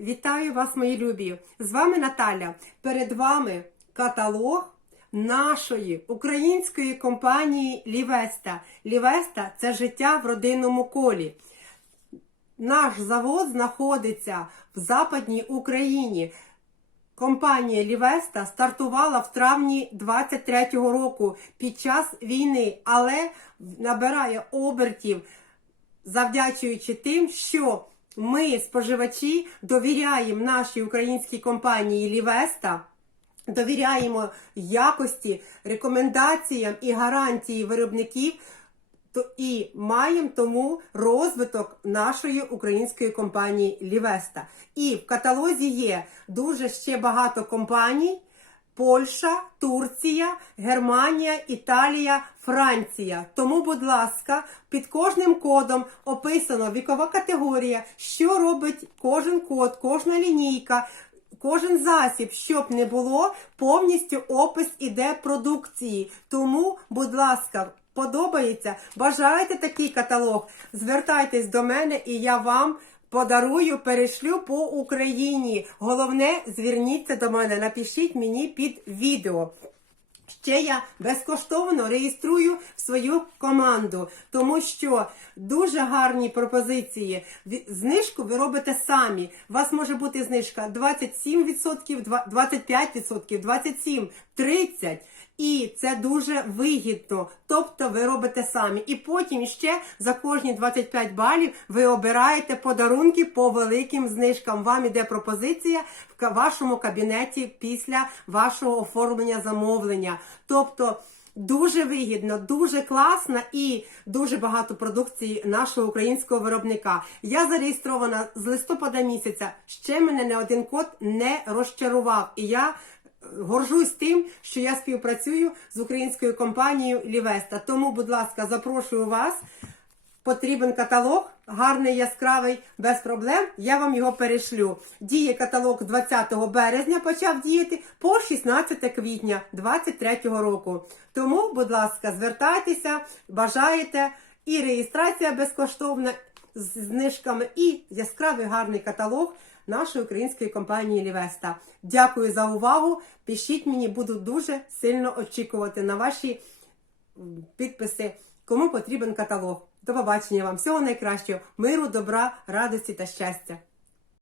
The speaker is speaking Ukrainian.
Вітаю вас, мої любі! З вами Наталя. Перед вами каталог нашої української компанії Лівеста. Лівеста це життя в родинному колі. Наш завод знаходиться в Западній Україні. Компанія Лівеста стартувала в травні 23-го року під час війни, але набирає обертів завдячуючи тим, що ми, споживачі, довіряємо нашій українській компанії Лівеста, довіряємо якості, рекомендаціям і гарантії виробників. То і маємо тому розвиток нашої української компанії Лівеста. І в каталозі є дуже ще багато компаній: Польща, Турція, Германія, Італія, Франція. Тому, будь ласка, під кожним кодом описано вікова категорія, що робить кожен код, кожна лінійка. Кожен засіб, щоб не було, повністю опис іде продукції. Тому, будь ласка, подобається, бажаєте такий каталог, звертайтесь до мене і я вам подарую, перешлю по Україні. Головне, зверніться до мене, напишіть мені під відео. Ще я безкоштовно реєструю свою команду, тому що дуже гарні пропозиції. Знижку ви робите самі. У вас може бути знижка 27%, 25%, 27%, 30%. І це дуже вигідно. Тобто ви робите самі. І потім ще за кожні 25 балів ви обираєте подарунки по великим знижкам. Вам іде пропозиція в вашому кабінеті після вашого оформлення замовлення. Тобто. Дуже вигідно, дуже класно і дуже багато продукції нашого українського виробника. Я зареєстрована з листопада місяця. Ще мене не один код не розчарував. І я горжусь тим, що я співпрацюю з українською компанією Лівеста. Тому, будь ласка, запрошую вас. Потрібен каталог, гарний, яскравий, без проблем. Я вам його перешлю. Діє каталог 20 березня, почав діяти по 16 квітня 2023 року. Тому, будь ласка, звертайтеся, бажаєте. І реєстрація безкоштовна з знижками, і яскравий гарний каталог нашої української компанії Лівеста. Дякую за увагу. Пишіть мені, буду дуже сильно очікувати на ваші підписи, кому потрібен каталог. До побачення вам всього найкращого, миру, добра, радості та щастя.